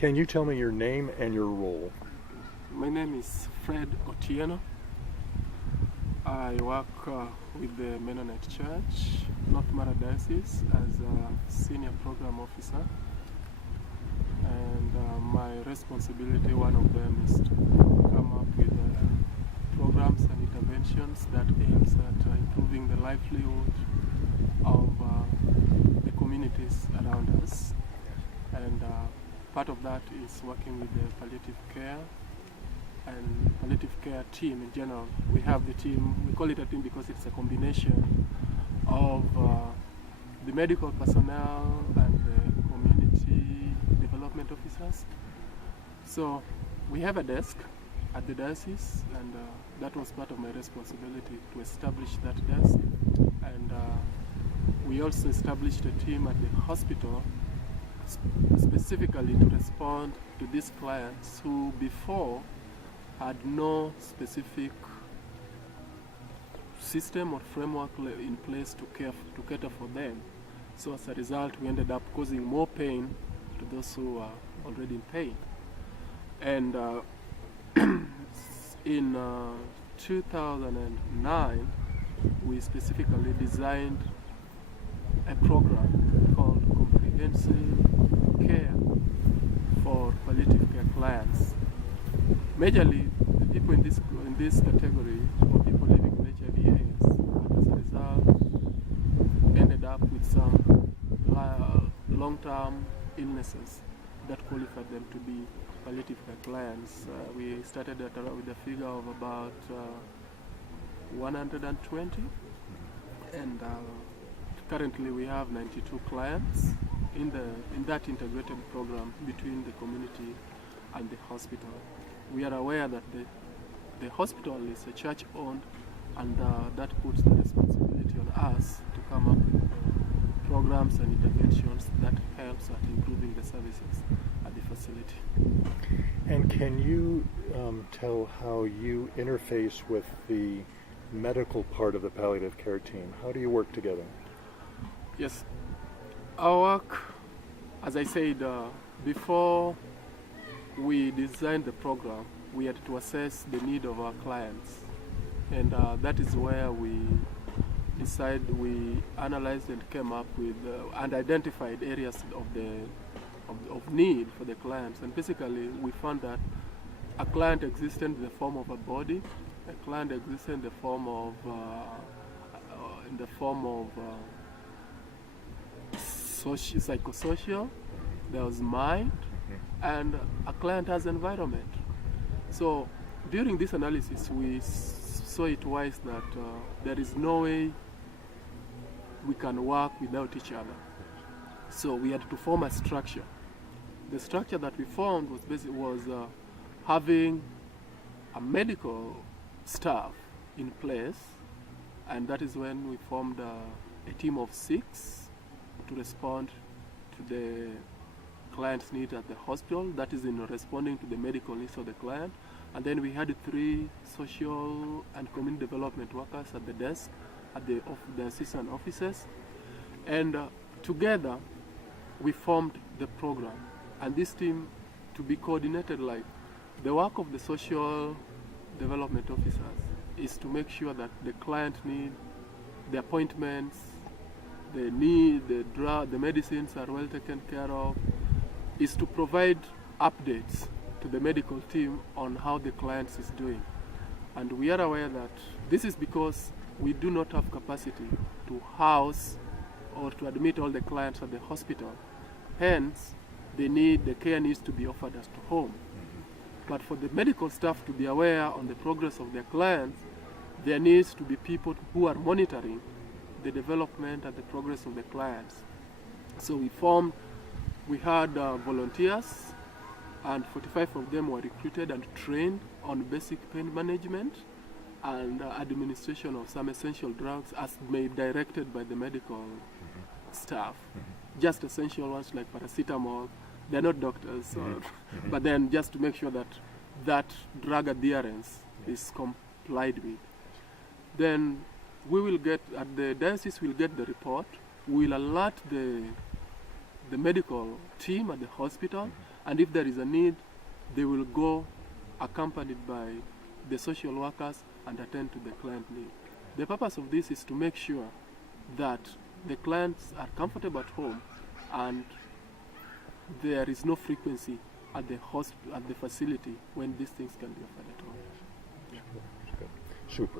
Can you tell me your name and your role? My name is Fred Otieno. I work with the Mennonite Church, North Mara Diocese, as a senior program officer. And my responsibility, one of them, is to come up with programs and interventions that aims at improving the livelihood of the communities around us. And part of that is working with the palliative care and palliative care team in general. We have the team, we call it a team because it's a combination of the medical personnel and the community development officers. So we have a desk at the diocese, and that was part of my responsibility to establish that desk. And we also established a team at the hospital specifically to respond to these clients who before had no specific system or framework in place to cater for them. So as a result, we ended up causing more pain to those who are already in pain. And in 2009, we specifically designed a program called Comprehensive Care for Palliative Care Clients. Majorly, the people in this category were people living with HIV/AIDS, but as a result, ended up with some long-term illnesses that qualified them to be palliative care clients. We started with a figure of about 120, and currently we have 92 clients in that integrated program between the community and the hospital. We are aware that the hospital is a church-owned, and that puts the responsibility on us to come up with programs and interventions that helps at improving the services at the facility. And can you tell how you interface with the medical part of the palliative care team? How do you work together? Yes. Our work, as I said, before we designed the program, we had to assess the need of our clients. And that is where we analyzed and came up with and identified areas of need for the clients. And basically, we found that a client existed in the form of a body, a client existed in the form of psychosocial, there was mind, and a client has environment. So during this analysis, we saw it wise that there is no way we can work without each other. So we had to form a structure. The structure that we formed was having a medical staff in place, and that is when we formed a team of 6 to respond to the client's need at the hospital, that is in responding to the medical needs of the client. And then we had 3 social and community development workers at the desk, at the assistant offices. And together we formed the program. And this team to be coordinated, like the work of the social development officers is to make sure that the client need, the appointments, the need, the drug, the medicines are well taken care of, is to provide updates to the medical team on how the client is doing. And we are aware that this is because we do not have capacity to house or to admit all the clients at the hospital. Hence, the care needs to be offered as to home. But for the medical staff to be aware on the progress of their clients, there needs to be people who are monitoring the development and the progress of the clients. So we had volunteers, and 45 of them were recruited and trained on basic pain management and administration of some essential drugs as directed by the medical staff. Just essential ones like paracetamol. They're not doctors, but then just to make sure that drug adherence is complied with. Then we will get, at the diocese, we'll get the report. We'll alert the the medical team at the hospital, and if there is a need, they will go accompanied by the social workers and attend to the client need. The purpose of this is to make sure that the clients are comfortable at home and there is no frequency at the facility when these things can be offered at home. Super.